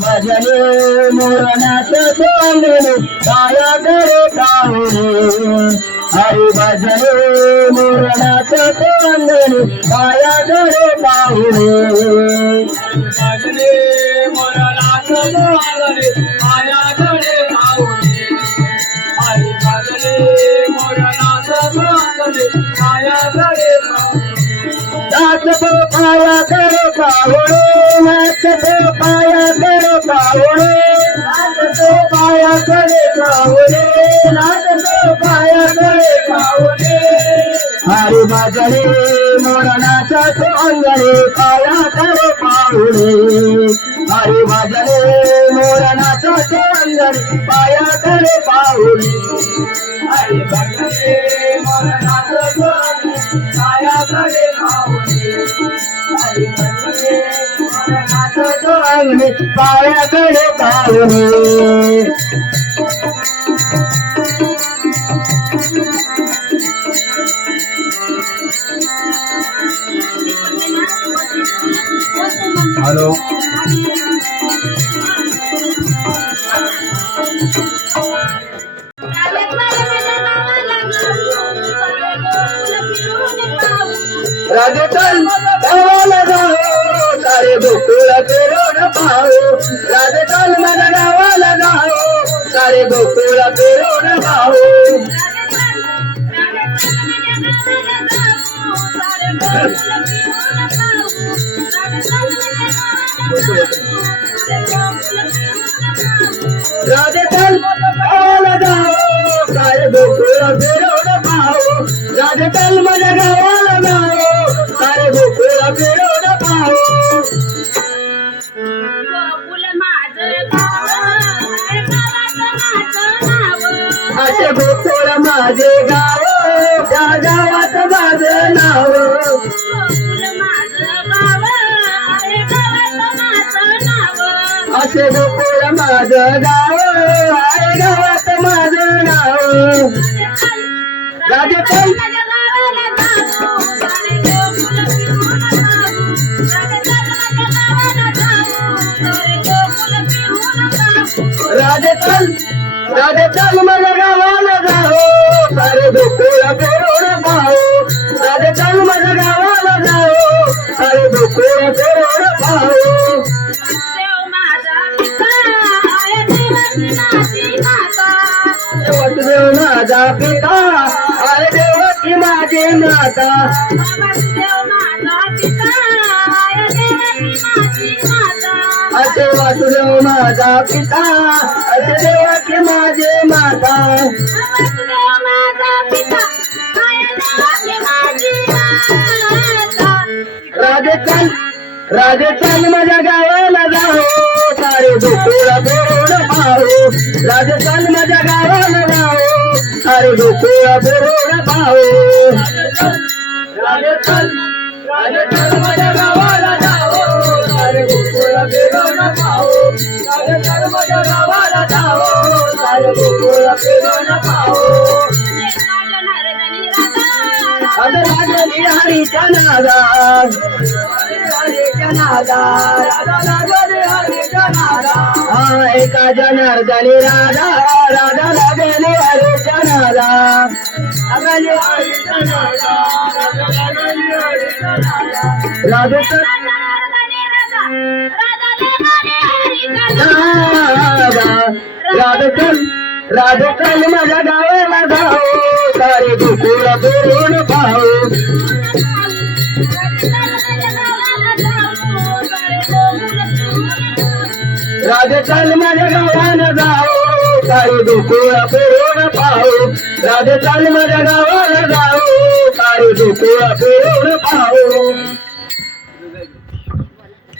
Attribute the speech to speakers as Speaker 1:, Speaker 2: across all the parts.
Speaker 1: भजने मोरनाचं तोंडणे कायाकडे कावणे हरी भजने मोरनाचं तोंडणे कायाकडे कावणे
Speaker 2: भजने मरणाचं डोंगरे मायाकडे पाहुणे हरी भजने मरणाचं डोंगरे मायाकडे पाहुणे
Speaker 1: नाचतो पायाकडे कावणे नाचतो पायाकडे कावणे नाचतो पायाकडे कावणे नाचतो पायाकडे कावणे हरी भजने मोरनाचा सोंगणे पायाकडे पाहुणे हरी बाजरे मोरणाचा सोंगणे पायाकडे पाहुणे
Speaker 2: हरी बाजरे मरणाचं डोंगरे मायाकडे पाहुणे मरणाचं
Speaker 1: अंगणे पायाकडे पाहुणे हॅलो राजस्थान गावाला जाओ सारे गोकुळ फिरून पाहू राजस्थान माझ्या गावाला जाओ सारे गोकुळ फिरून पाहू राजस्थान नाव असे गोकुळ माझं गाव आहे गावात माझं नाव. राजस्थान राजस्थान राजस्थान चल गावाला माझा पिता अरे देवकी माझे माता असे वासुदेव माझा पिता असे देवकी माझे माता राजस्थान राजस्थान माझ्या गावाला जाओ सारे गोकुळ फिरून पाहू. राजस्थान माझ्या गावाला जाओ सारे गोकुळ फिरून पाहू
Speaker 2: राजस्थान राजस्थान माझ्या गावाला जाओ सारे गोकुळ फिरून पाहू राजस्थान माझ्या गावाला जाओ अरे गोकुळ फिरून पाहू
Speaker 1: आता लागली हरीच्या नादा
Speaker 2: हरेच्या नादा राधा लागले हरेच्या
Speaker 1: हा एका जनार्दनी राधा राधा लागली हरीच्या
Speaker 2: राधा नादा
Speaker 1: राजस्थान माझ्या गावाला जाओ सारे गोकुळ फिरून पाहू. राजस्थान माझ्या गावाला जाओ सारे गोकुळ फिरून पाहू. राजस्थान माझ्या गावाला जाओ सारे गोकुळ करून पाहू.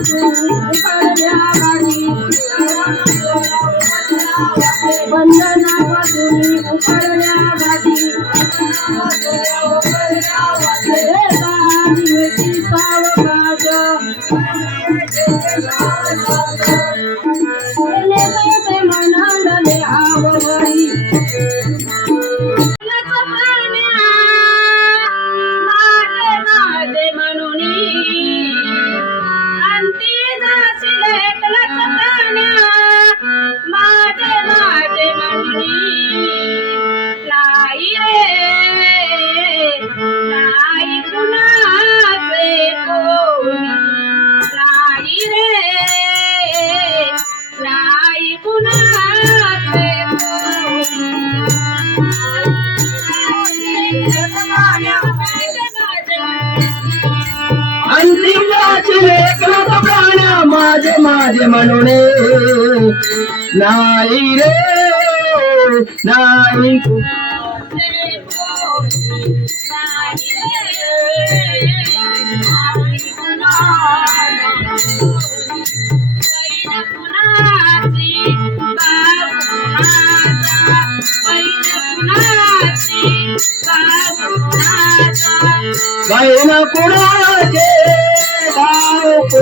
Speaker 3: Tuhan, రాజమనునే నాయిరే
Speaker 1: నాయి వైన కుణాచే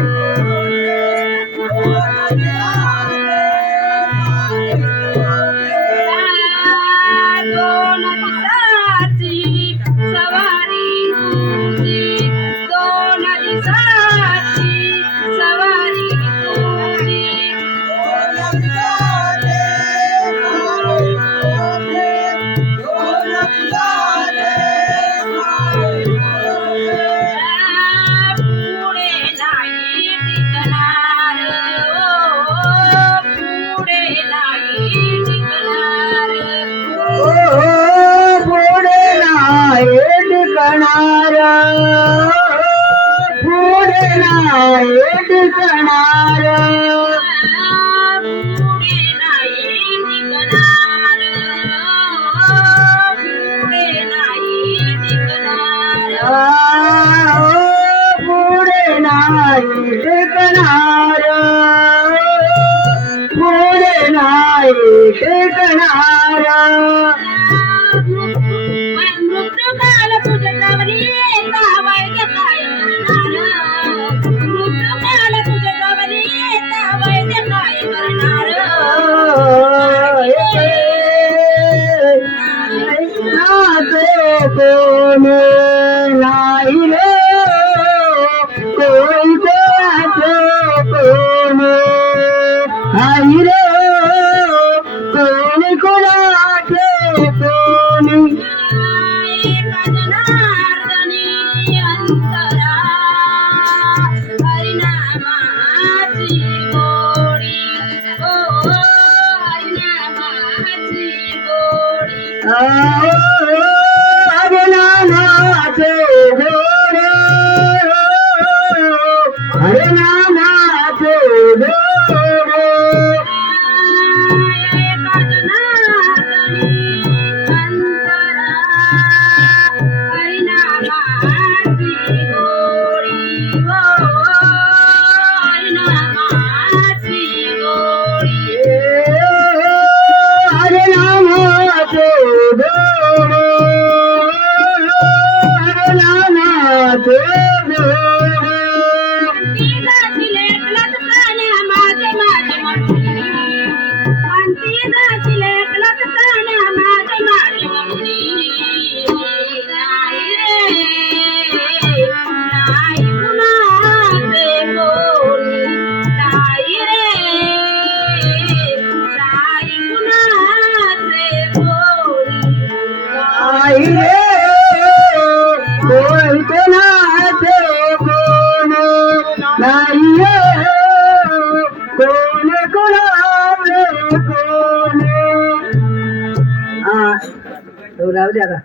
Speaker 1: Música जाणार नाही
Speaker 3: टिकणार पुढे नाही टिकणार
Speaker 1: पुढे नाही टिकणार কোন Lord. राहू द्या